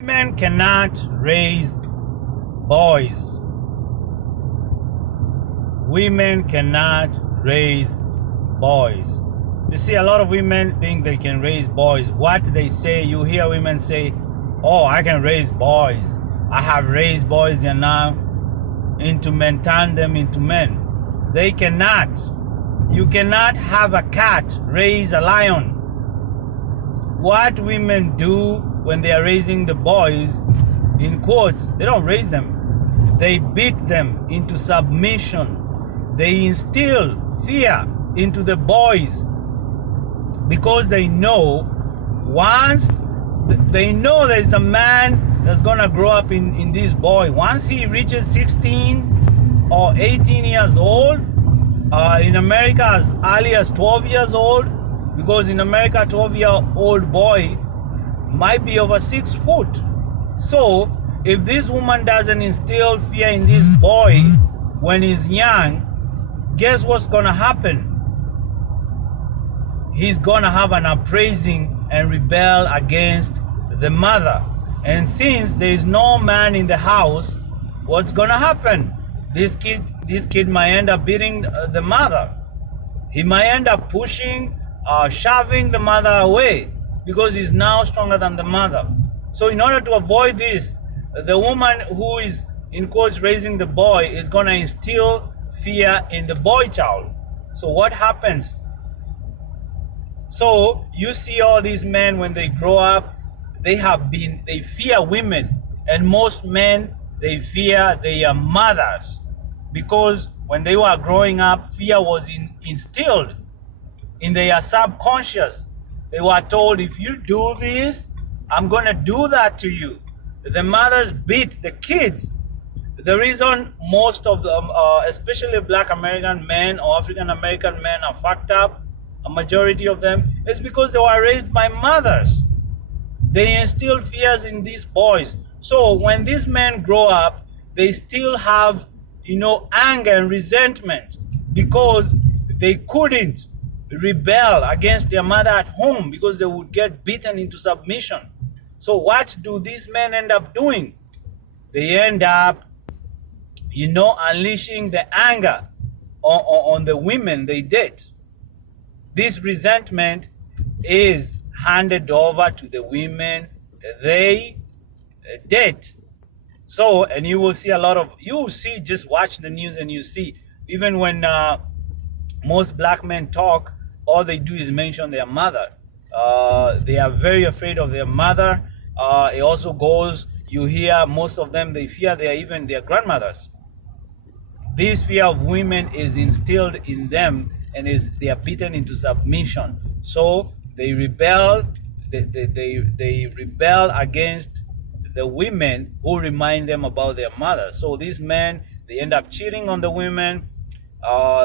Women cannot raise boys. Women cannot raise boys. You see, a lot of women think they can raise boys. What they say, you hear women say, oh, I can raise boys. I have raised boys, they're now into men, turn them into men. They cannot. You cannot have a cat raise a lion. What women do when they are raising the boys, in quotes, they don't raise them. They beat them into submission. They instill fear into the boys because they know once they know there's a man that's gonna grow up in this boy. Once he reaches 16 or 18 years old, in America as early as 12 years old, because in America 12-year-old boy might be over 6 foot. So if this woman doesn't instill fear in this boy when he's young, guess what's gonna happen? He's gonna have an uprising and rebel against the mother. And since there is no man in the house, what's gonna happen? This kid might end up beating the mother. He might end up pushing, shoving the mother away because he's now stronger than the mother. So in order to avoid this, the woman who is in quotes raising the boy is gonna instill fear in the boy child. So what happens? So you see all these men when they grow up, they fear women, and most men, they fear their mothers, because when they were growing up, fear was instilled in their subconscious. They were told, if you do this, I'm gonna do that to you. The mothers beat the kids. The reason most of them, especially Black American men or African American men, are fucked up, a majority of them, is because they were raised by mothers. They instill fears in these boys. So when these men grow up, they still have, anger and resentment because they couldn't rebel against their mother at home because they would get beaten into submission. So what do these men end up doing? They end up, unleashing the anger on the women they date. This resentment is handed over to the women they date. So, and you will see just watch the news and you see, even when most black men talk, all they do is mention their mother. They are very afraid of their mother. It also goes, you hear most of them, they fear even their grandmothers. This fear of women is instilled in them and they are beaten into submission. So they rebel, they rebel against the women who remind them about their mother. So these men, they end up cheating on the women.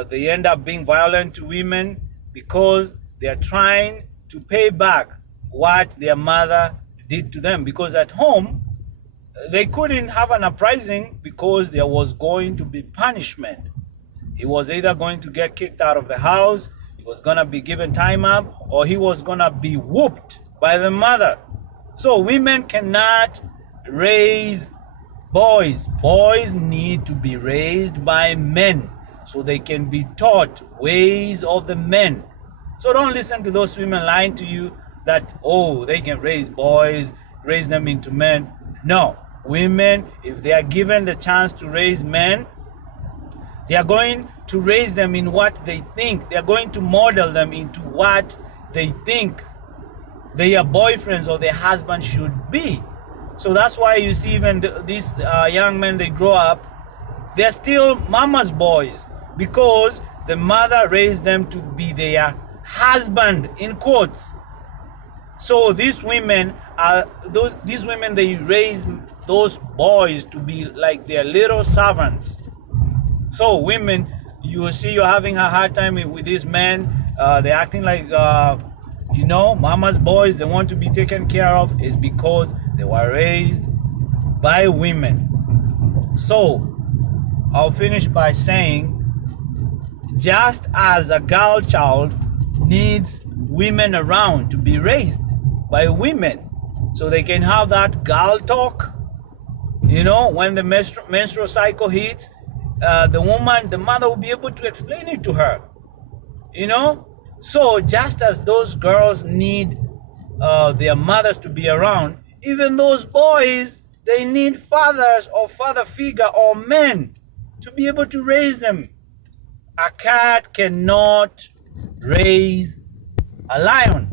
They end up being violent to women because they are trying to pay back what their mother did to them. Because at home, they couldn't have an uprising because there was going to be punishment. He was either going to get kicked out of the house, he was going to be given time up, or he was going to be whooped by the mother. So women cannot raise boys. Boys need to be raised by men so they can be taught ways of the men. So don't listen to those women lying to you that, oh, they can raise boys, raise them into men. No, women, if they are given the chance to raise men, they are going to raise them in what they think. They are going to model them into what they think their boyfriends or their husbands should be. So that's why you see even these young men, they grow up, they're still mama's boys because the mother raised them to be their husband, in quotes. So these women, they raise those boys to be like their little servants. So women, you will see you're having a hard time with these men. They're acting like, mama's boys. They want to be taken care of. Is because they were raised by women. So I'll finish by saying, just as a girl child needs women around to be raised by women, so they can have that girl talk. You know, when the menstrual cycle hits, the mother will be able to explain it to her. You know, so just as those girls need their mothers to be around, even those boys, they need fathers or father figure or men to be able to raise them. A cat cannot raise a lion.